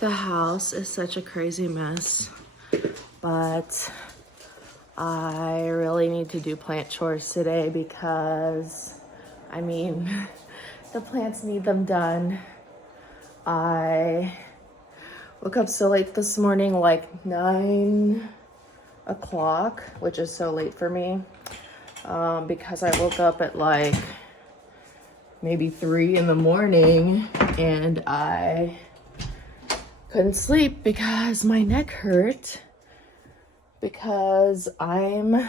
The house is such a crazy mess, but I really need to do plant chores today because, I mean, the plants need them done. I woke up so late this morning, like 9 o'clock, which is so late for me, because I woke up at like maybe 3 in the morning and I couldn't sleep because my neck hurt because I'm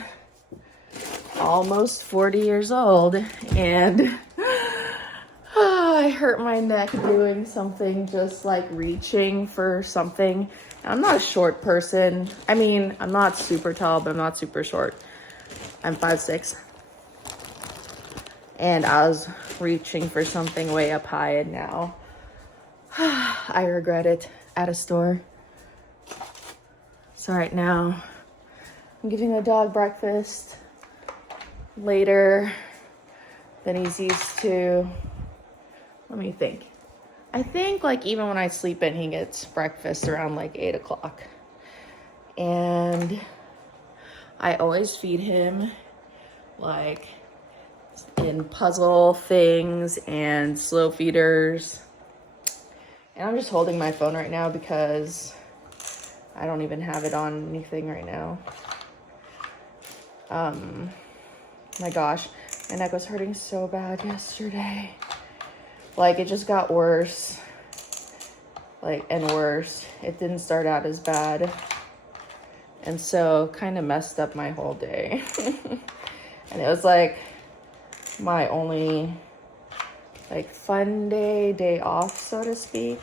almost 40 years old and I hurt my neck doing something, just like reaching for something. I'm not a short person. I mean, I'm not super tall, but I'm not super short. I'm 5'6". And I was reaching for something way up high and now I regret it at a store. So right now I'm giving the dog breakfast later than he's used to. Let me think. I think like even when I sleep in, he gets breakfast around like 8 o'clock. And I always feed him like in puzzle things and slow feeders. And I'm just holding my phone right now because I don't even have it on anything right now. My gosh, my neck was hurting so bad yesterday. Like it just got worse, and worse. It didn't start out as bad. And so kind of messed up my whole day. And it was like my only like fun day off, so to speak,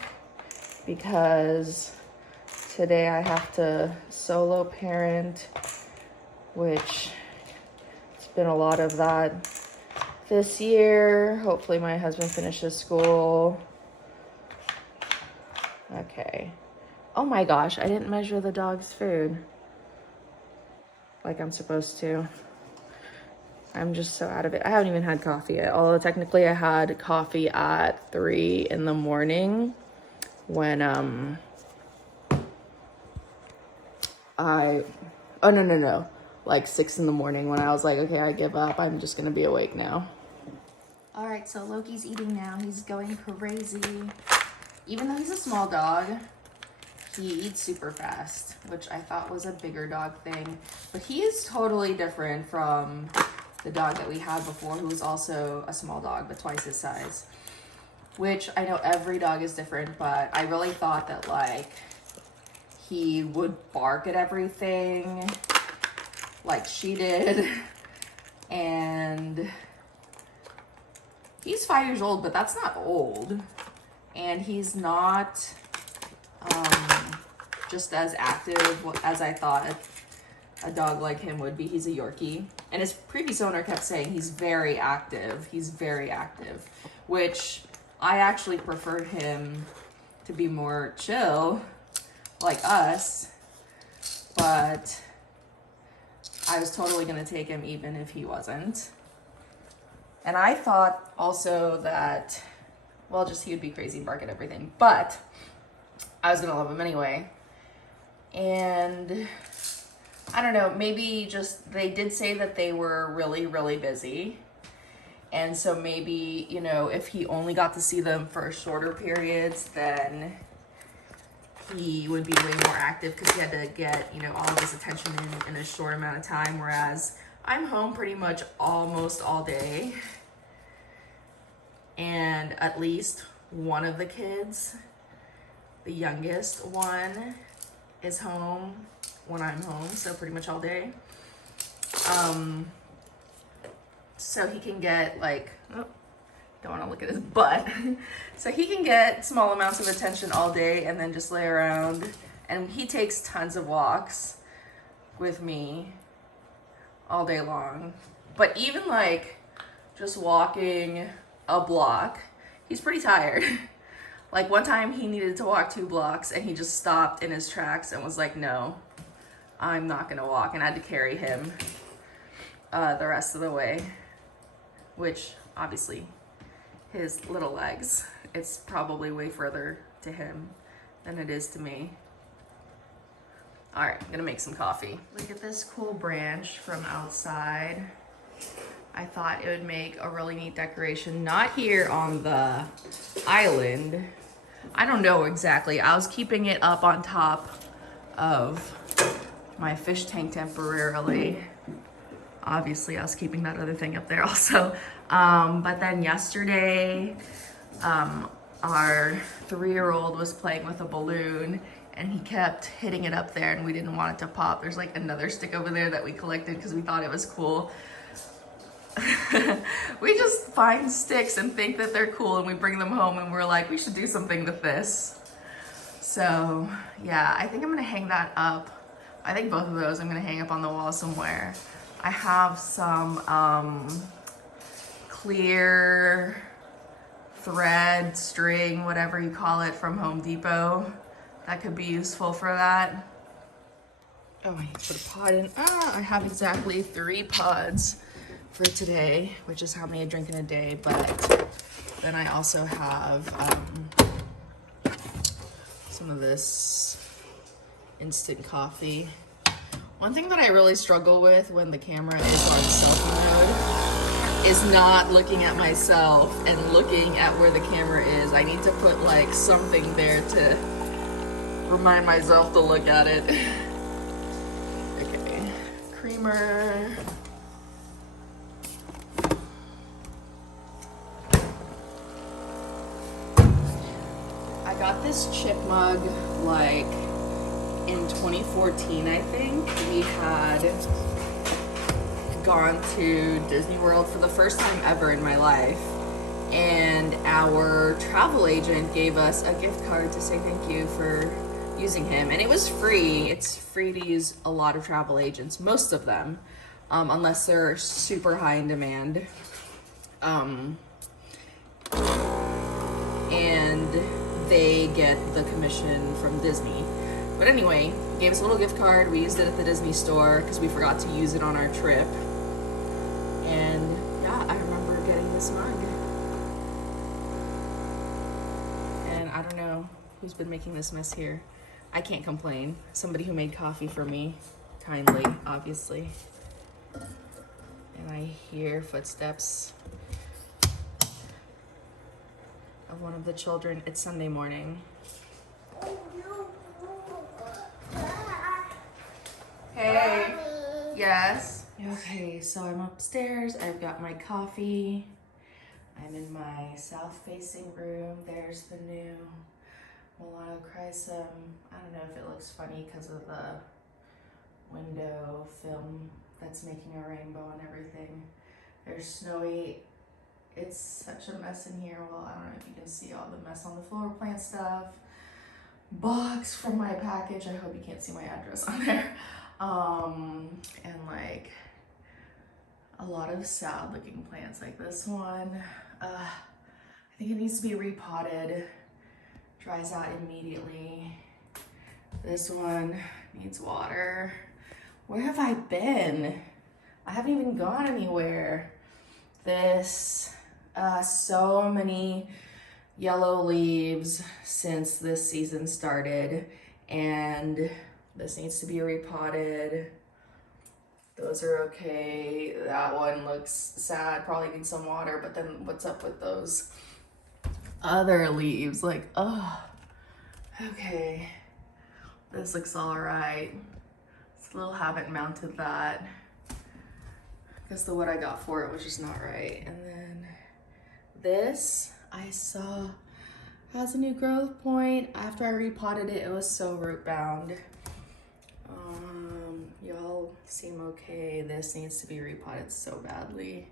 because today I have to solo parent, which it's been a lot of that this year. Hopefully my husband finishes school. Okay. Oh my gosh, I didn't measure the dog's food like I'm supposed to. I'm just so out of it. I haven't even had coffee yet, although technically I had coffee at 3 in the morning when like 6 in the morning when I was like, okay, I give up. I'm just gonna be awake now. All right, so Loki's eating now. He's going crazy. Even though he's a small dog, he eats super fast, which I thought was a bigger dog thing. But he is totally different from the dog that we had before, who was also a small dog, but twice his size. Which I know every dog is different, but I really thought that like he would bark at everything like she did. And he's 5 years old, but that's not old. And he's not just as active as I thought a dog like him would be. He's a Yorkie. And his previous owner kept saying he's very active. He's very active, which I actually preferred him to be more chill like us. But I was totally going to take him even if he wasn't. And I thought also that, well, just he would be crazy and bark at everything. But I was going to love him anyway. And I don't know, maybe just they did say that they were really, really busy. And so maybe, you know, if he only got to see them for shorter periods, then he would be way more active because he had to get, you know, all of his attention in a short amount of time. Whereas I'm home pretty much almost all day. And at least one of the kids, the youngest one, is home when I'm home, so pretty much all day. So he can get like, oh, don't want to look at his butt. So he can get small amounts of attention all day and then just lay around. And he takes tons of walks with me all day long. But even like just walking a block, he's pretty tired. Like one time he needed to walk 2 blocks and he just stopped in his tracks and was like, no, I'm not gonna walk. And I had to carry him the rest of the way, which obviously his little legs, it's probably way further to him than it is to me. All right, I'm gonna make some coffee. Look at this cool branch from outside. I thought it would make a really neat decoration, not here on the island. I don't know exactly. I was keeping it up on top of my fish tank temporarily. Obviously, I was keeping that other thing up there also. But then yesterday, our 3-year-old was playing with a balloon and he kept hitting it up there and we didn't want it to pop. There's like another stick over there that we collected because we thought it was cool. We just find sticks and think that they're cool and we bring them home and we're like, we should do something with this. So yeah, I think I'm gonna hang that up. I think both of those I'm gonna hang up on the wall somewhere. I have some clear thread, string, whatever you call it, from Home Depot. That could be useful for that. Oh, I need to put a pod in. I have exactly 3 pods for today, which is how many I drink in a day, but then I also have some of this instant coffee. One thing that I really struggle with when the camera is on selfie mode is not looking at myself and looking at where the camera is. I need to put like something there to remind myself to look at it. Okay, creamer. I got this chip mug like in 2014, I think. We had gone to Disney World for the first time ever in my life, and our travel agent gave us a gift card to say thank you for using him, and it was free. It's free to use a lot of travel agents, most of them, unless they're super high in demand. And they get the commission from Disney. But anyway, gave us a little gift card. We used it at the Disney store because we forgot to use it on our trip. And yeah, I remember getting this mug. And I don't know who's been making this mess here. I can't complain. Somebody who made coffee for me, kindly, obviously. And I hear footsteps of one of the children. It's Sunday morning. Hey. Yes. Okay, so I'm upstairs. I've got my coffee. I'm in my south-facing room. There's the new Milano Chrysum. I don't know if it looks funny because of the window film that's making a rainbow and everything. There's Snowy. It's such a mess in here. Well, I don't know if you can see all the mess on the floor, plant stuff. Box from my package. I hope you can't see my address on there. And like a lot of sad looking plants like this one. I think it needs to be repotted. Dries out immediately. This one needs water. Where have I been? I haven't even gone anywhere. This, so many yellow leaves since this season started, and this needs to be repotted. Those are okay. That one looks sad, probably needs some water, but then what's up with those other leaves? Like, oh, okay. This looks all right. Still haven't mounted that. Guess the wood I got for it was just not right. And then this I saw has a new growth point. After I repotted it, it was so root bound. Y'all seem okay. This needs to be repotted so badly.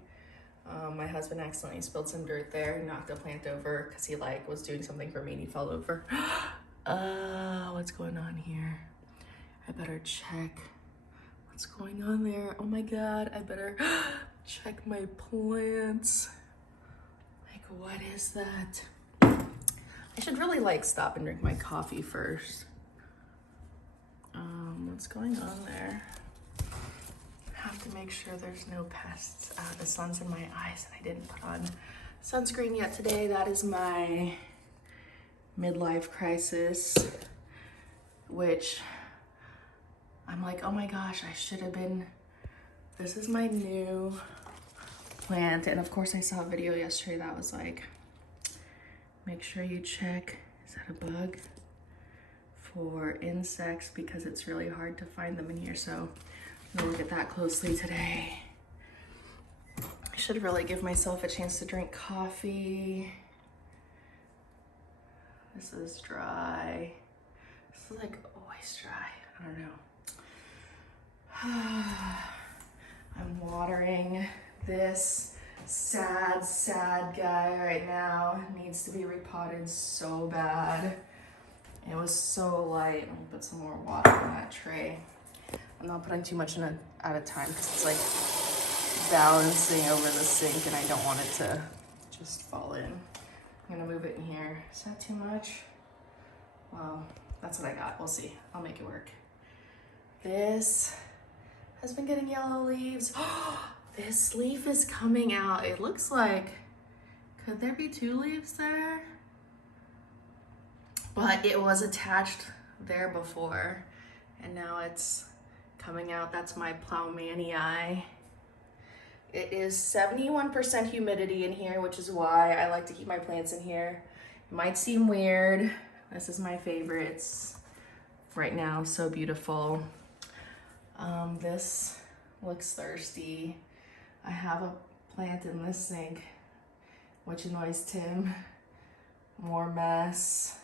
My husband accidentally spilled some dirt there, knocked a plant over because he like was doing something for me and he fell over. What's going on here? I better check what's going on there. Oh my God, I better check my plants. Like, what is that? I should really like stop and drink my coffee first. What's going on there? I have to make sure there's no pests. The sun's in my eyes and I didn't put on sunscreen yet today. That is my midlife crisis, which I'm like, oh my gosh, I should have been, this is my new plant. And of course I saw a video yesterday that was like, make sure you check, is that a bug? For insects, because it's really hard to find them in here. So I'm gonna look at that closely today. I should really give myself a chance to drink coffee. This is dry. This is like always dry, I don't know. I'm watering this sad guy right now. Needs to be repotted so bad. It was so light. I'm gonna put some more water in that tray. I'm not putting too much in at a time because it's like balancing over the sink and I don't want it to just fall in. I'm gonna move it in here. Is that too much? Well, that's what I got. We'll see. I'll make it work. This has been getting yellow leaves. This leaf is coming out. It looks like, could there be 2 leaves there? But it was attached there before and now it's coming out. That's my Ploumannii. It is 71% humidity in here, which is why I like to keep my plants in here. It might seem weird. This is my favorites right now, so beautiful. This looks thirsty. I have a plant in this sink, which annoys Tim. More mess.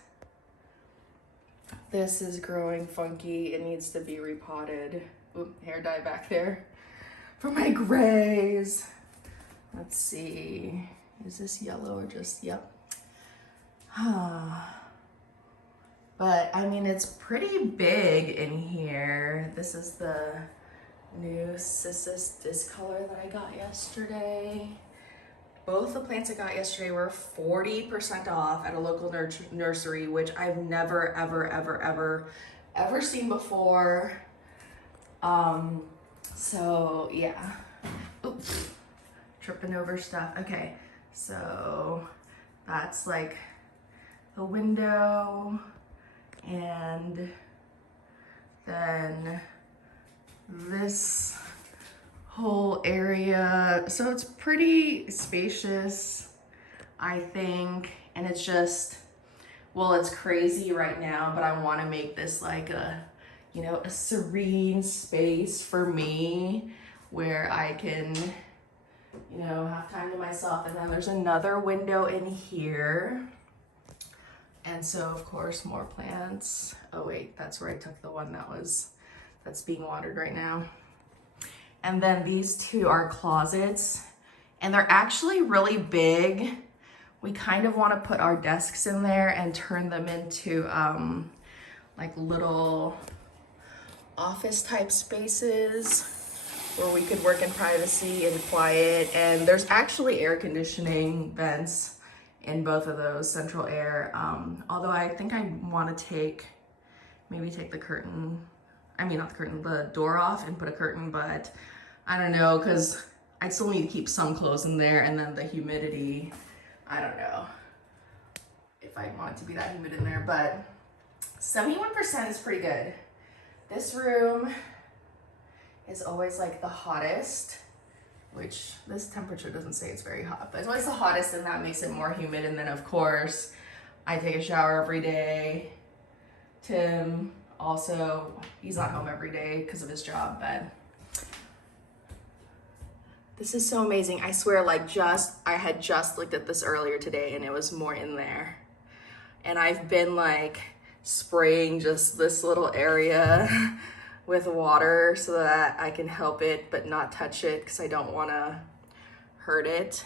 This is growing funky. It needs to be repotted. Oop, hair dye back there for my grays. Let's see. Is this yellow or just, yep. But I mean, it's pretty big in here. This is the new Cissus Discolor that I got yesterday. Both the plants I got yesterday were 40% off at a local nursery, which I've never, ever seen before. So yeah. Oops, tripping over stuff. Okay, so that's like the window, and then this whole area. So it's pretty spacious, I think, and it's just, well, it's crazy right now, but I want to make this like a, you know, a serene space for me where I can, you know, have time to myself. And then there's another window in here. And so of course more plants. Oh wait, that's where I took the one that's being watered right now. And then these 2 are closets, and they're actually really big. We kind of want to put our desks in there and turn them into like little office type spaces where we could work in privacy and quiet. And there's actually air conditioning vents in both of those, central air. Although I think I want to maybe take the curtain, I mean, not the curtain, the door off and put a curtain, but I don't know, because I still need to keep some clothes in there, and then the humidity, I don't know if I want it to be that humid in there, but 71% is pretty good. This room is always like the hottest, which this temperature doesn't say it's very hot, but it's always the hottest, and that makes it more humid. And then of course, I take a shower every day. Tim also, he's not home every day because of his job, but this is so amazing. I swear, like I had just looked at this earlier today and it was more in there. And I've been like spraying just this little area with water so that I can help it but not touch it because I don't want to hurt it.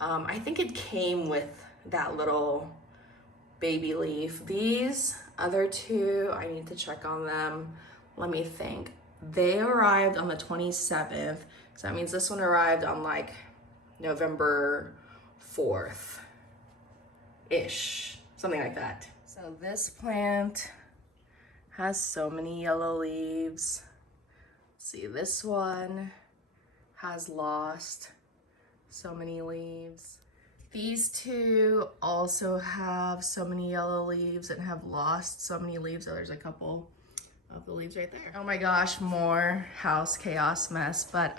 I think it came with that little baby leaf. These other 2, I need to check on them. Let me think. They arrived on the 27th. So that means this one arrived on like November 4th-ish, something like that. So this plant has so many yellow leaves. See, this one has lost so many leaves. These two also have so many yellow leaves and have lost so many leaves. Oh, there's a couple of the leaves right there. Oh my gosh, more house chaos mess. But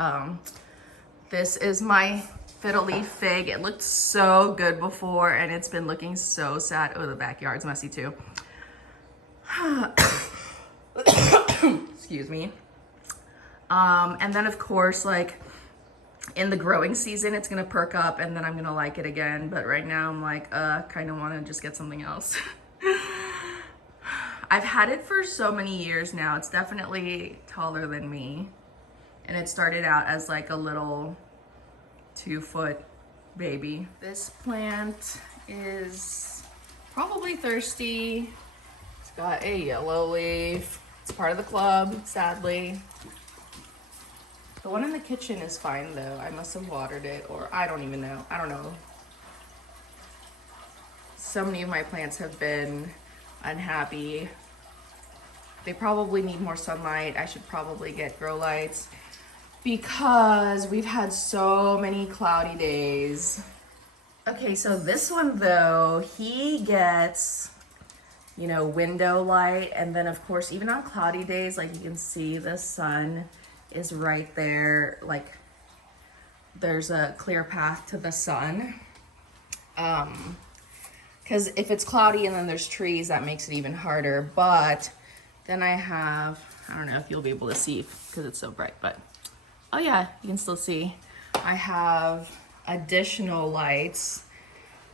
this is my fiddle leaf fig. It looked so good before and it's been looking so sad. Oh, the backyard's messy too. Excuse me. And then of course, like in the growing season, it's gonna perk up and then I'm gonna like it again. But right now I'm like, kind of wanna just get something else. I've had it for so many years now. It's definitely taller than me. And it started out as like a little 2-foot baby. This plant is probably thirsty. It's got a yellow leaf. It's part of the club, sadly. The one in the kitchen is fine though. I must have watered it, or I don't even know. I don't know. So many of my plants have been unhappy. They probably need more sunlight. I should probably get grow lights because we've had so many cloudy days. Okay, so this one though, he gets, you know, window light, and then of course, even on cloudy days, like you can see the sun is right there, like there's a clear path to the sun. Because if it's cloudy and then there's trees, that makes it even harder. But then I have, I don't know if you'll be able to see because it's so bright, but oh yeah, you can still see. I have additional lights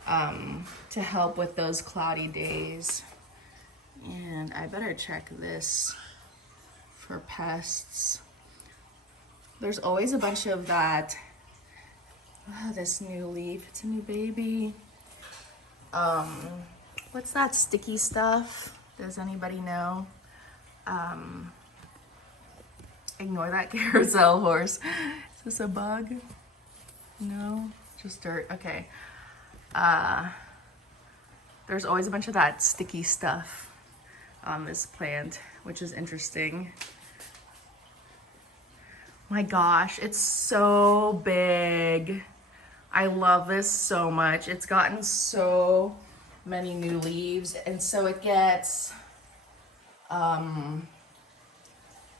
to help with those cloudy days. And I better check this for pests. There's always a bunch of that, this new leaf, it's a new baby. What's that sticky stuff? Does anybody know? Ignore that carousel horse. Is this a bug? No, just dirt, okay. There's always a bunch of that sticky stuff on this plant, which is interesting. My gosh, it's so big. I love this so much. It's gotten so many new leaves, and so it gets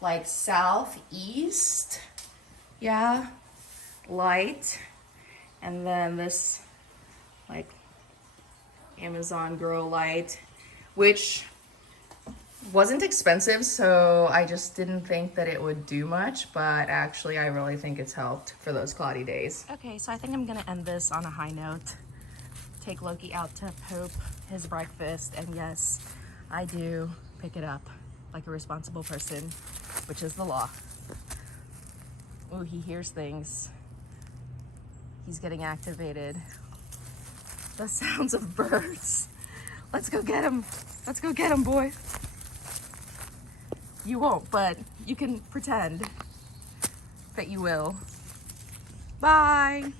like southeast, yeah, light, and then this like Amazon Grow Light, which wasn't expensive, so I just didn't think that it would do much, but actually I really think it's helped for those cloudy days. Okay, so I think I'm gonna end this on a high note. Take Loki out to poop his breakfast, and yes, I do pick it up like a responsible person, which is the law. Ooh, he hears things. He's getting activated. The sounds of birds. Let's go get him. Let's go get him, boy. You won't, but you can pretend that you will. Bye.